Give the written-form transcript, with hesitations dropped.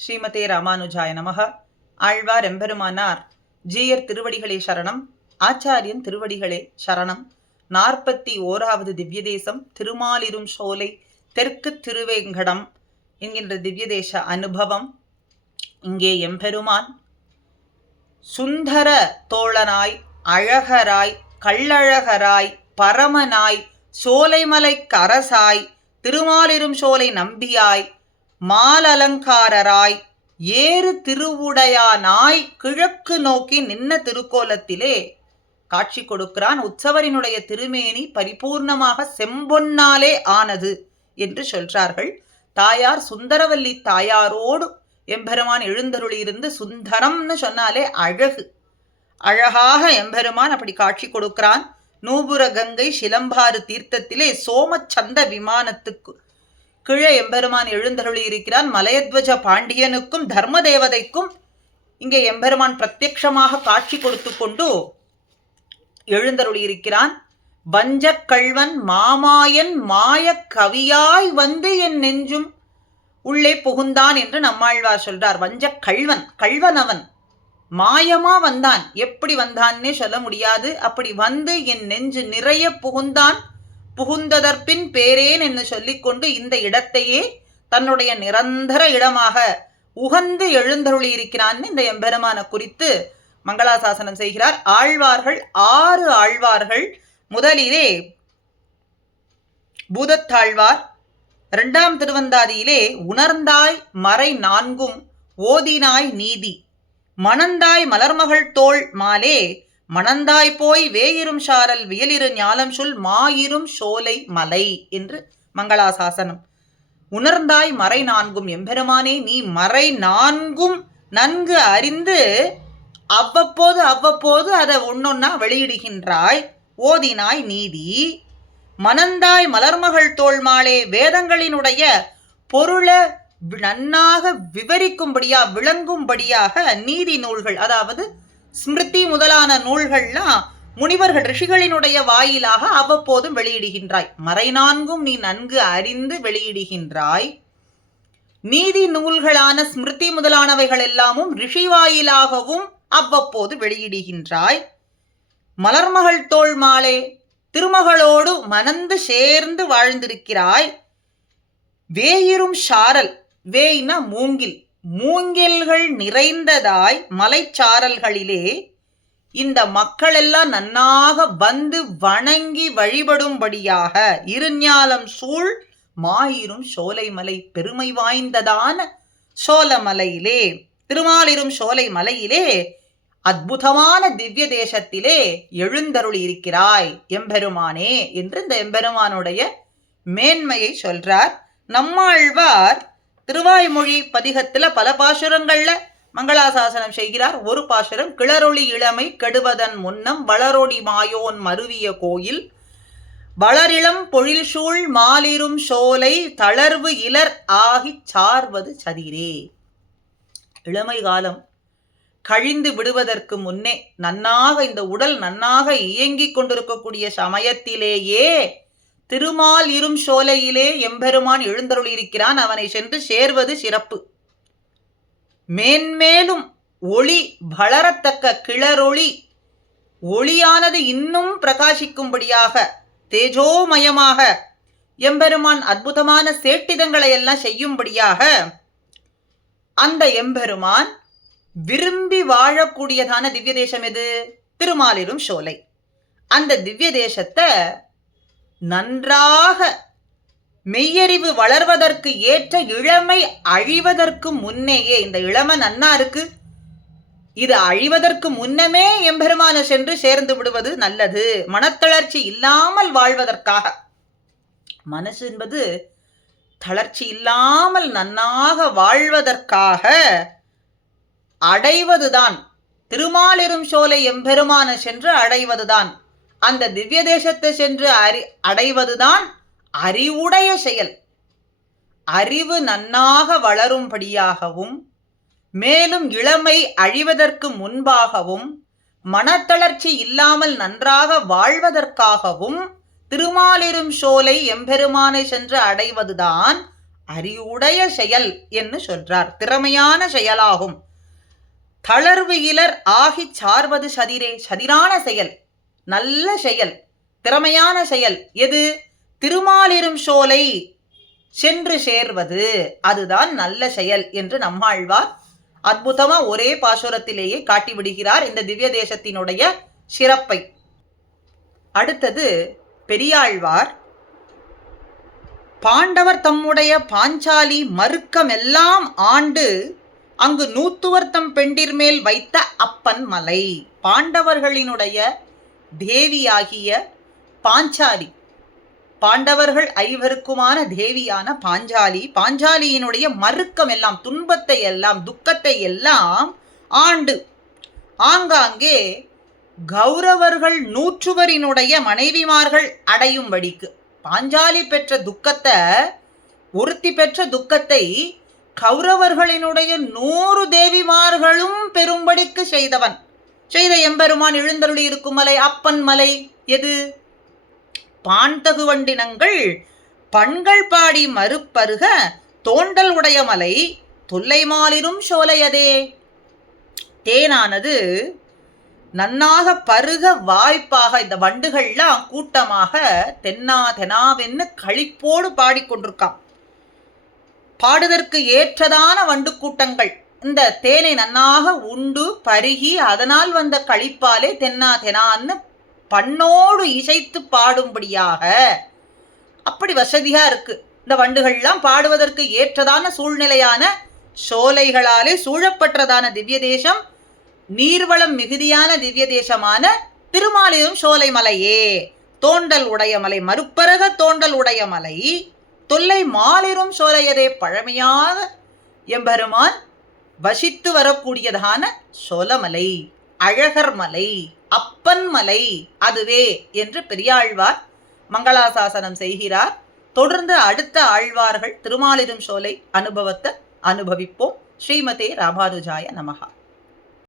ஸ்ரீமதே ராமானுஜாய நமக. ஆழ்வார் எம்பெருமானார் ஜீயர் திருவடிகளே சரணம். ஆச்சாரியன் திருவடிகளே சரணம். 41வது திவ்ய தேசம் திருமாலிரும் சோலை தெற்கு திருவேங்கடம் என்கின்ற திவ்ய தேச அனுபவம். இங்கே எம்பெருமான் சுந்தர தோழனாய், அழகராய், கள்ளழகராய், பரமனாய், சோலைமலைக்கு அரசாய், திருமாலிரும் சோலை நம்பியாய், மாலலங்காரராய், ஏறு திருவுடையானாய் கிழக்கு நோக்கி நின்ன திருக்கோலத்திலே காட்சி கொடுக்கிறான். உற்சவரினுடைய திருமேனி பரிபூர்ணமாக செம்பொன்னாலே ஆனது என்று சொல்றார்கள். தாயார் சுந்தரவல்லி தாயாரோடு எம்பெருமான் எழுந்தருளி இருந்து, சுந்தரம்னு சொன்னாலே அழகு, அழகாக எம்பெருமான் அப்படி காட்சி கொடுக்கிறான். நூபுர கங்கை சிலம்பாறு தீர்த்தத்திலே சோமச்சந்த விமானத்துக்கு கீழே எம்பெருமான் எழுந்தருளி இருக்கிறான். மலையத்வஜ பாண்டியனுக்கும் தர்ம தேவதைக்கும் இங்கே எம்பெருமான் பிரத்யக்ஷமாக காட்சி கொடுத்து கொண்டு எழுந்தருளி இருக்கிறான். வஞ்ச கள்வன் மாமாயன் மாய கவியாய் வந்து என் நெஞ்சும் உள்ளே புகுந்தான் என்று நம்மாழ்வார் சொல்றார். வஞ்ச கள்வன், கள்வன் அவன் மாயமா வந்தான். எப்படி வந்தான்னே சொல்ல முடியாது. அப்படி வந்து என் நெஞ்சு நிறைய புகுந்தான். புகுந்ததற்பின் பேரேன் என்று சொல்லிக்கொண்டு இந்த இடத்தையே தன்னுடைய நிரந்தர இடமாக உகந்து எழுந்தருளி இருக்கிறான்னு இந்த எம்பெருமான குறித்து மங்களாசாசனம் செய்கிறார். ஆழ்வார்கள் 6 ஆழ்வார்கள். முதலிலே பூதத்தாழ்வார், 2ஆம் திருவந்தாதியிலே உணர்ந்தாய் மறை 4ம் ஓதினாய் நீதி, மணந்தாய் மலர்மகள் தோள் மாலே, மணந்தாய் போய் வேயிரும் சாரல் வியலிரு ஞாலம் சொல் மாயிரும் சோலை மலை என்று மங்களாசாசனம். உணர்ந்தாய் மறை 4ம், எம்பெருமானே நீ மறை 4ம் நன்கு அறிந்து அவ்வப்போது அதை ஒன்னொன்னா வெளியிடுகின்றாய். ஓதினாய் நீதி, மணந்தாய் மலர்மகள் தோள் மாலே, வேதங்களினுடைய பொருளை நன்னாக விவரிக்கும்படியா விளங்கும்படியாக நீதி நூல்கள், அதாவது ஸ்மிருதி முதலான நூல்கள்லாம் முனிவர்கள் ரிஷிகளினுடைய வாயிலாக அவ்வப்போதும் வெளியிடுகின்றாய். மறை 4ம் நீ நன்கு அறிந்து வெளியிடுகின்றாய். நீதி நூல்களான ஸ்மிருதி முதலானவைகள் எல்லாமும் ரிஷி வாயிலாகவும் அவ்வப்போது வெளியிடுகின்றாய். மலர்மகள் தோள் மாலே, திருமகளோடு மணந்து சேர்ந்து வாழ்ந்திருக்கிறாய். வேயிரும் சாரல், வேய்னா மூங்கில், மூங்கில்கள் நிறைந்ததாய் மலைச்சாரல்களிலே இந்த மக்களெல்லாம் நன்னாக வந்து வணங்கி வழிபடும்படியாக இருஞாலம் சூழ் மாயிரும் சோலைமலை, பெருமை வாய்ந்ததான சோலமலையிலே, திருமாலிரும் சோலை மலையிலே அற்புதமான திவ்ய தேசத்திலே எழுந்தருளி இருக்கிறாய் எம்பெருமானே என்று இந்த எம்பெருமானுடைய மேன்மையை சொல்றார். நம்மாழ்வார் திருவாய்மொழி பதிகத்துல பல பாசுரங்கள்ல மங்களாசாசனம் செய்கிறார். ஒரு பாசுரம், கிளரொளி இளமை கெடுவதன் முன்னம் வளரொடி மாயோன் மருவிய கோயில், வளரிளம் பொழில் சூழ் மாலிரும் சோலை தளர்வு இலர் ஆகி சார்வது சதிரே. இளமை காலம் கழிந்து விடுவதற்கு முன்னே நன்னாக இந்த உடல் நன்னாக இயங்கிக் கொண்டிருக்கக்கூடிய சமயத்திலேயே திருமால் இரும் சோலையிலே எம்பெருமான் எழுந்தருளி இருக்கிறான். அவனை சென்று சேர்வது சிறப்பு. மேன்மேலும் ஒளி வளரத்தக்க கிளரொளி, ஒளியானது இன்னும் பிரகாசிக்கும்படியாக தேஜோமயமாக எம்பெருமான் அற்புதமான சேட்டிதங்களை எல்லாம் செய்யும்படியாக அந்த எம்பெருமான் விரும்பி வாழக்கூடியதான திவ்ய தேசம் எது? திருமாலிரும் சோலை. அந்த திவ்ய தேசத்தை நன்றாக மெய்யறிவு வளர்வதற்கு ஏற்ற இளமை அழிவதற்கு முன்னேயே, இந்த இளமை நன்னா இருக்கு, இது அழிவதற்கு முன்னமே எம்பெருமான சென்று சேர்ந்து விடுவது நல்லது. மனத்தளர்ச்சி இல்லாமல் வாழ்வதற்காக, மனசு என்பது தளர்ச்சி இல்லாமல் நன்னாக வாழ்வதற்காக அடைவதுதான் திருமாலிரும் சோலை எம்பெருமான சென்று அடைவதுதான், அந்த திவ்ய தேசத்தை சென்று அடைவதுதான் அறிவுடைய செயல். அறிவு நன்னாக வளரும்படியாகவும், மேலும் இளமை அழிவதற்கு முன்பாகவும், மனத்தளர்ச்சி இல்லாமல் நன்றாக வாழ்வதற்காகவும் திருமாலிரும் சோலை எம்பெருமானை சென்று அடைவதுதான் அறிவுடைய செயல் என்று சொல்றார். திறமையான செயலாகும். தளர்வு இலர் ஆகிச் சார்வது சதிரே. சதிரான செயல், நல்ல செயல், திறமையான செயல் எது? திருமாலிரும் சோலை சென்று சேர்வது, அதுதான் நல்ல செயல் என்று நம்மாழ்வார் அற்புதமா ஒரே பாசுரத்திலேயே காட்டிவிடுகிறார் இந்த திவ்ய தேசத்தினுடைய சிறப்பை. அடுத்தது பெரியாழ்வார் பாண்டவர் தம்முடைய பாஞ்சாலி மறுக்கமெல்லாம் ஆண்டு அங்கு நூத்துவர்த்தம் பெண்டிர்மேல் வைத்த அப்பன் மலை. பாண்டவர்களினுடைய தேவியாகிய பாஞ்சாலி, பாண்டவர்கள் ஐவருக்குமான தேவியான பாஞ்சாலி, பாஞ்சாலியினுடைய மறுக்கம் எல்லாம், துன்பத்தை எல்லாம், துக்கத்தை எல்லாம் ஆண்டு ஆங்காங்கே கௌரவர்கள் நூற்றுவரினுடைய மனைவிமார்கள் அடையும்படிக்கு, பாஞ்சாலி பெற்ற துக்கத்தை, ஒருத்தி பெற்ற துக்கத்தை கௌரவர்களினுடைய 100 தேவிமார்களும் பெரும்படிக்கு செய்த எம்பெருமான் எழுந்தருளி இருக்கும் மலை அப்பன் மலை எது? பாண்தகு வண்டினங்கள் பண்கள் பாடி மறுப்பருக தோண்டல் உடைய மலை தொல்லை மாலிரும் சோலையதே. தேனானது நன்னாக பருக வாய்ப்பாக இந்த வண்டுகள்லாம் கூட்டமாக தென்னா தெனாவென்னு களிப்போடு பாடிக்கொண்டிருக்கான். பாடுதற்கு ஏற்றதான வண்டு கூட்டங்கள் இந்த தேனை நன்னாக உண்டு பருகி அதனால் வந்த களிப்பாலே தென்னா தெனான்னு பண்ணோடு இசைத்து பாடும்படியாக அப்படி வசதியா இருக்கு. இந்த வண்டுகள்லாம் பாடுவதற்கு ஏற்றதான சூழ்நிலையான சோலைகளாலே சூழப்பட்டதான திவ்ய தேசம், நீர்வளம் மிகுதியான திவ்ய தேசமான திருமாலிரும் சோலை மலையே. தோண்டல் உடைய மலை, மறுப்பரக தோண்டல் உடைய மலை தொல்லை மாலிரும் சோலையதே. பழமையாக எம்பெருமான் வசித்து வரக்கூடியதான சோலமலை, அழகர் மலை, அப்பன் மலை அதுவே என்று பெரியாழ்வார் மங்களாசாசனம் செய்கிறார். தொடர்ந்து அடுத்த ஆழ்வார்கள் திருமாலிரும் சோலை அனுபவத்தை அனுபவிப்போம். ஸ்ரீமதே ராமானுஜாய நமஹா.